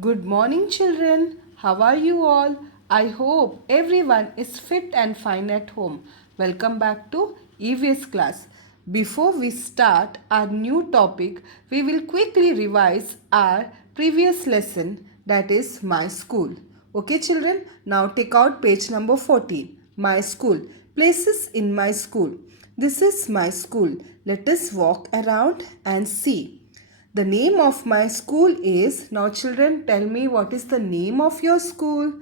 Good morning, children. How are you all? I hope everyone is fit and fine at home. Welcome back to EVS class. Before we start our new topic, we will quickly revise our previous lesson, that is my school. Okay, children? Now take out page number 14. My school. Places in my school. This is my school. Let us walk around and see. The name of my school is, now children, tell me what is the name of your school?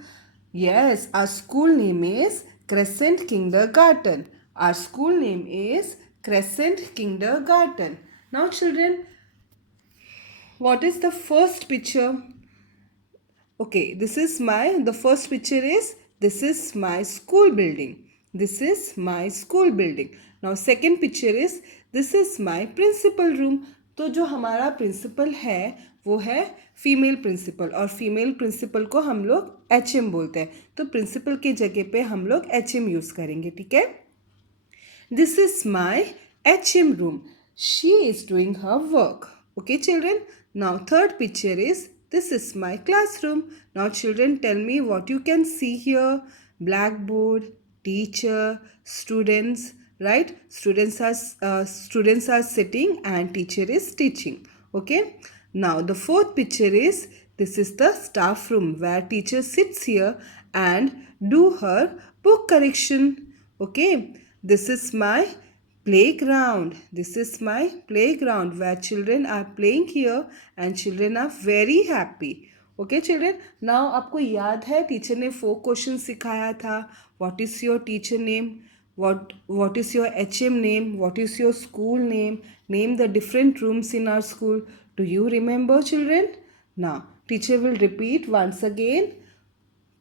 Yes, our school name is Crescent Kindergarten. Our school name is Crescent Kindergarten. Now children, what is the first picture? Okay, the first picture is, this is my school building. This is my school building. Now second picture is, this is my principal room. तो जो हमारा principal है वो है female principal, और female principal को हम लोग एचएम बोलते हैं. तो प्रिंसिपल की जगह पे हम लोग एचएम यूज़ करेंगे. ठीक है. This is my HM room. She is doing her work. Okay, children. Now, third picture is, this is my classroom. Now, children, tell me what you can see here. Blackboard, teacher, students, right? Students are sitting and teacher is teaching. Okay. Now, the fourth picture is, this is the staff room where teacher sits here and do her book correction. Okay. This is my playground. This is my playground where children are playing here and children are very happy. Okay children, now आपको याद है teacher ने 4 question सिखाया था. What is your teacher name? What is your HM name? What is your school name? Name the different rooms in our school. Do you remember children? Now teacher will repeat once again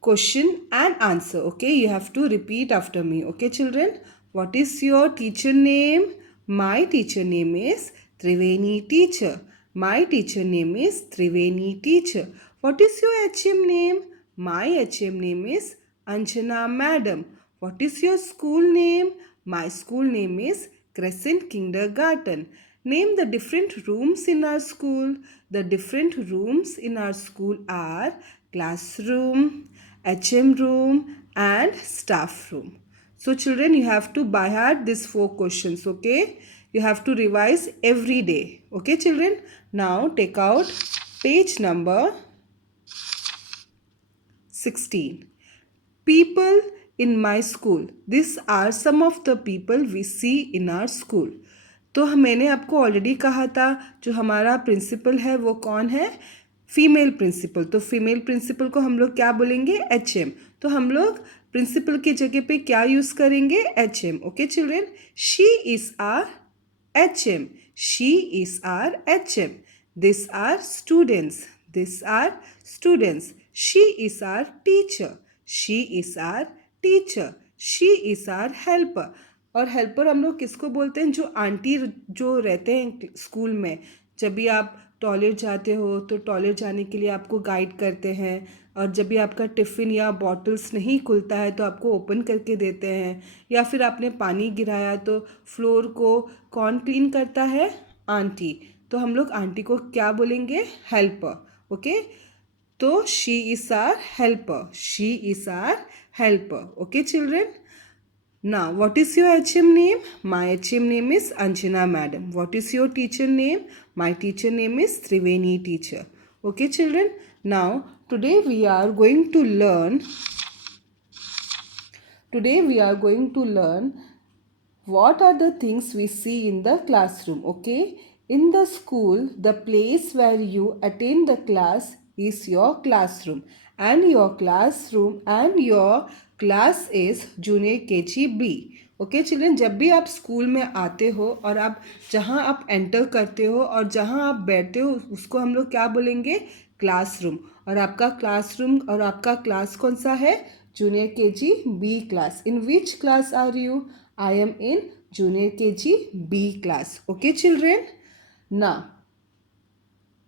question and answer. Okay, you have to repeat after me. Okay children, what is your teacher name? My teacher name is Triveni teacher. My teacher name is Triveni teacher. What is your HM name? My HM name is Anjana madam. What is your school name? My school name is Crescent Kindergarten. Name the different rooms in our school. The different rooms in our school are classroom, HM room and staff room. So children, you have to by heart these 4 questions. Okay, you have to revise every day. Okay children, now take out page number 16. People in my school. These are some of the people we see in our school. तो मैंने आपको already कहा था जो हमारा principal है वो कौन है? Female principal. तो फीमेल प्रिंसिपल को हम लोग क्या बोलेंगे? HM. तो हम लोग प्रिंसिपल की जगह पे क्या यूज़ करेंगे? HM. Okay children, she is our HM. She is our HM. These are students. These are students. She is our teacher. She is our teacher. She is our helper. और helper हम लोग किसको बोलते हैं? जो aunty जो रहते हैं स्कूल में. जब भी आप टॉयलेट जाते हो तो टॉयलेट जाने के लिए आपको गाइड करते हैं, और जब भी आपका टिफ़िन या बॉटल्स नहीं खुलता है तो आपको ओपन करके देते हैं, या फिर आपने पानी गिराया तो फ्लोर को कौन क्लीन करता है? आंटी. तो हम लोग आंटी को क्या बोलेंगे? हेल्पर. ओके, तो she is our helper. She is our helper. Okay children. Now, what is your HM name? My HM name is Anjana madam. What is your teacher name? My teacher name is Triveni teacher. Okay children. Now, today we are going to learn what are the things we see in the classroom. Okay. In the school, the place where you attend the class is your classroom, and your class is junior KG B. Okay children, जब भी आप school में आते हो और आप जहाँ आप एंटर करते हो और जहाँ आप बैठते हो उसको हम लोग क्या बोलेंगे? क्लासरूम. और आपका क्लासरूम और आपका क्लास कौन सा है? Junior KG B class. In which class are you? I am in junior KG B class. Okay children. ना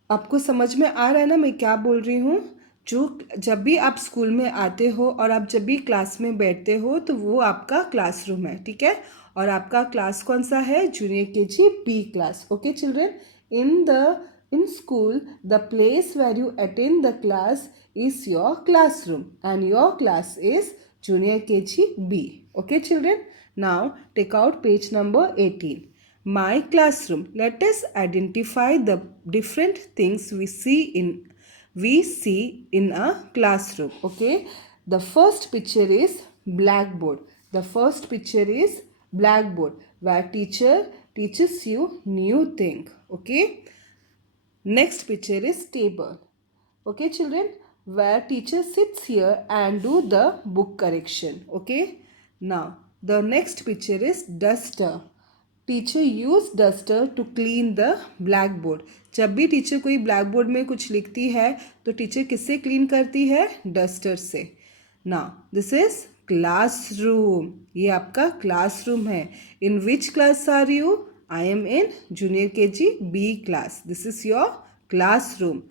आपको समझ में आ रहा है ना मैं क्या बोल रही हूँ? जो जब भी आप स्कूल में आते हो और आप जब भी क्लास में बैठते हो तो वो आपका क्लासरूम है. ठीक है. और आपका क्लास कौन सा है? Junior KG B class. Okay children. In the In school, the place where you attend the class is your classroom, and your class is Junior KG B. Okay, children? Now, take out page number 18. My classroom. Let us identify the different things we see in a classroom. Okay, the first picture is blackboard. The first picture is blackboard where teacher teaches you new thing. Okay, next picture is table. Okay, children, where teacher sits here and do the book correction. Okay, now the next picture is duster. Teacher use duster to clean the black board. जब भी teacher कोई black board में कुछ लिखती है तो teacher किससे clean करती है? डस्टर से. Now this is classroom. ये आपका क्लासरूम है. In which class are you? I am in junior KG B class. This is your classroom.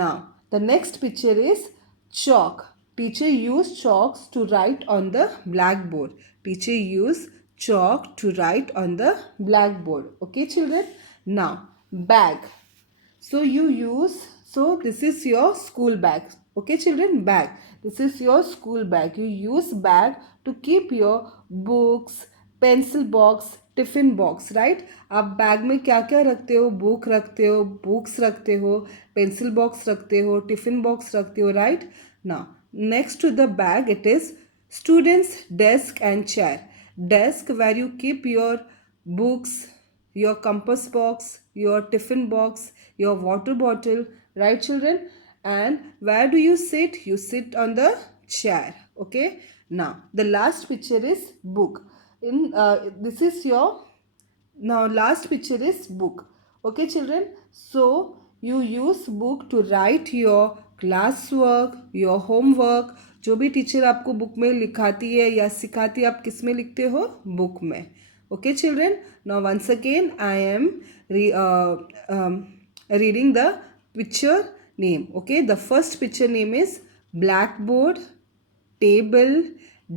Now the next picture is chalk. Teacher used chalks to write on the blackboard. Teacher used chalk to write on the blackboard. Okay, children? Now bag. So this is your school bag. Okay, children? Bag. This is your school bag. You use bag to keep your books, pencil box, tiffin box. Right, आप bag में क्या क्या रखते हो? Book रखते हो, books रखते हो, पेंसिल बॉक्स रखते हो, टिफिन बॉक्स रखते हो. Right, now next to the bag it is students desk and chair. Desk where you keep your books, your compass box, your tiffin box, your water bottle. Right, children? And where do you sit? You sit on the chair. Okay, now the last picture is book. This is your, now last picture is book. Okay, children? So you use book to write your class work, your homework. जो भी teacher आपको book में लिखाती है या सिखाती है, आप किस में लिखते हो? बुक में. Okay, children? Now once again I am reading the picture name. Okay, the first picture name is blackboard, table,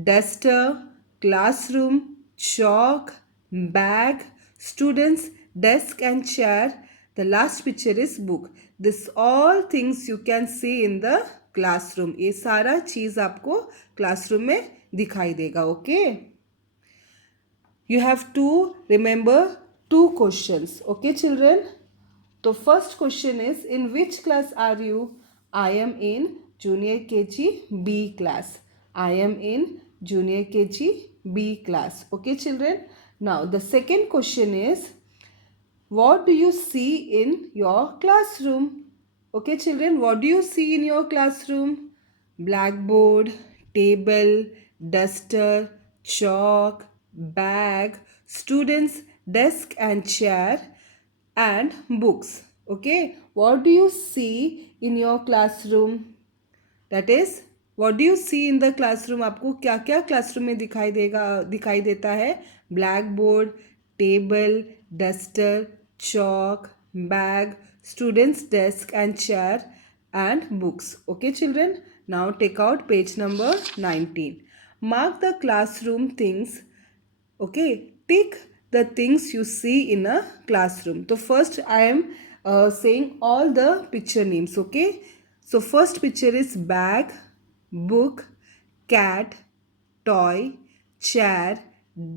duster, classroom, chalk, bag, students, desk and chair. The last picture is book. This all things you can see in the classroom. ये सारा चीज आपको classroom में दिखाई देगा. Okay? You have to remember two questions. Okay, children? So first question is, in which class are you? I am in junior KG B class. I am in junior KG B class. Okay, children? Now the second question is, what do you see in your classroom? Okay, children, what do you see in your classroom? Blackboard, table, duster, chalk, bag, students, desk and chair, and books. Okay, what do you see in your classroom? That is, what do you see in the classroom? आपको क्या क्या classroom में दिखाई देता है? Blackboard, table, duster, chalk, bag, students desk and chair, and books. Okay, children? Now take out page number 19. Mark the classroom things. Okay, pick the things you see in a classroom. So first I am saying all the picture names. Okay, so first picture is bag, book, cat, toy, chair,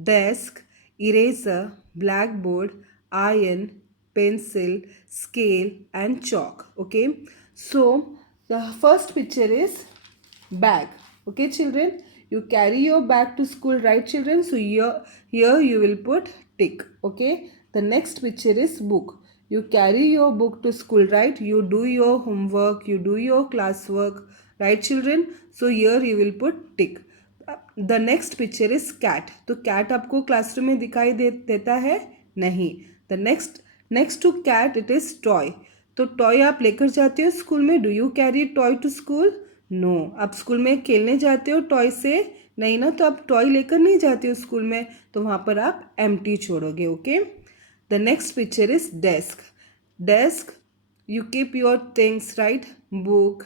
desk, eraser, blackboard, iron, pencil, scale and chalk. Okay, so the first picture is bag. Okay, children? You carry your bag to school, right, children? So here you will put tick. Okay. The next picture is book. You carry your book to school, right? You do your homework, you do your classwork, right, children? So here you will put tick. The next picture is cat. तो cat आपको classroom में दिखाई देता है? नहीं. The next to cat it is toy. तो toy आप लेकर जाते हो स्कूल में? Do you carry toy to school? No. आप स्कूल में खेलने जाते हो टॉय से? नहीं ना, तो आप टॉय लेकर नहीं जाते हो स्कूल में, तो वहाँ पर आप एम्प्टी छोड़ोगे. Okay. The next picture is desk. Desk you keep your things, right? Book,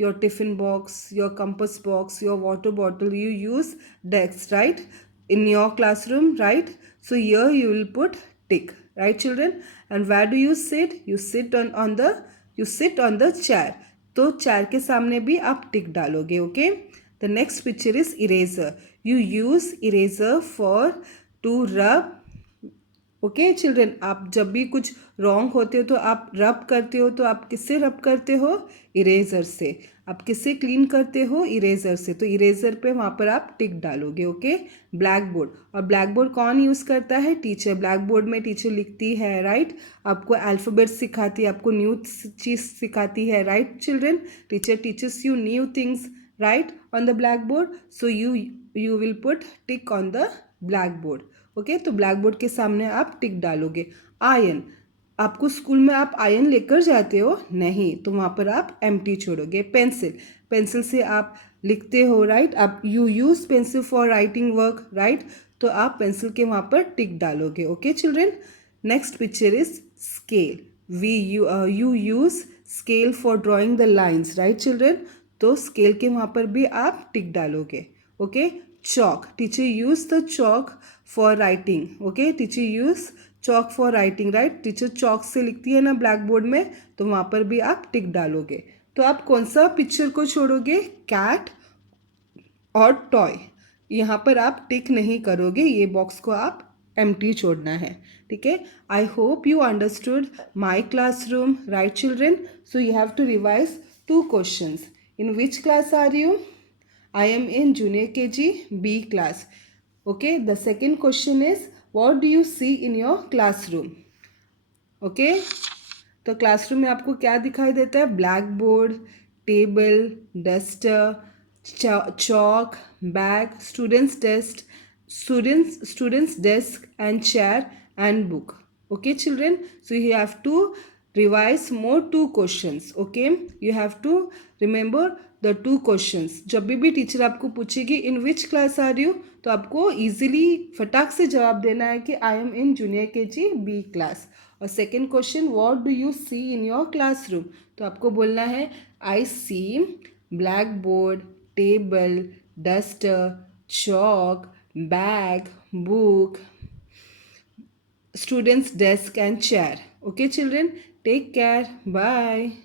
your tiffin box, your compass box, your water bottle, you use desk, right, in your classroom, right? So here you will put tick. right children? And where do you sit? You sit on the chair. तो chair के सामने भी आप टिक डालोगे. Okay. The next picture is eraser. You use eraser for to rub. Okay children, आप जब भी कुछ रॉन्ग होते हो तो आप रब करते हो, तो आप किससे रब करते हो? इरेजर से. आप किससे क्लीन करते हो? इरेजर से. तो इरेजर पे वहाँ पर आप टिक डालोगे. ओके. Black board. और ब्लैक बोर्ड कौन यूज़ करता है? टीचर. ब्लैक बोर्ड में टीचर लिखती है, राइट? आपको अल्फ़ाबेट सिखाती है, आपको न्यू चीज़ सिखाती है, right children? Teacher teachers you new things, right, on the black board. So you will put tick on the black board. Okay. तो ब्लैक बोर्ड के सामने आप टिक डालोगे. आयन. आपको स्कूल में आप आयन लेकर जाते हो? नहीं, तो वहाँ पर आप एम्प्टी छोड़ोगे. पेंसिल. पेंसिल से आप लिखते हो, राइट? आप you use pencil for writing work, right? तो आप पेंसिल के वहाँ पर टिक डालोगे. Okay children. Next picture is scale. You use scale for drawing the lines, right children? तो स्केल के वहाँ पर भी आप टिक डालोगे. Okay. chalk. Teacher use the chalk for writing. Okay. Teacher use chalk for writing, right? Teacher chalk से लिखती है ना ब्लैक बोर्ड में, तो वहाँ पर भी आप टिक डालोगे. तो आप कौन सा पिक्चर को छोड़ोगे? कैट और टॉय. यहाँ पर आप टिक नहीं करोगे, ये बॉक्स को आप एम्प्टी छोड़ना है. ठीक है. I hope you understood my classroom, right children? So you have to revise 2 questions. In which class are you? I am in junior KG B class. Okay. The second question is, what do you see in your classroom? Okay. तो classroom में आपको क्या दिखाई देता है? Black board, table, duster, chalk, bag, students desk and chair and book. Okay children. So you have to revise more 2 questions. Okay. You have to remember the 2 questions. जब भी teacher आपको पूछेगी in which class are you, तो आपको easily फटाक से जवाब देना है कि I am in junior KG B class. और second question, what do you see in your classroom, तो आपको बोलना है I see black board, table, duster, chalk, bag, book, students desk and chair. Okay children, take care. Bye.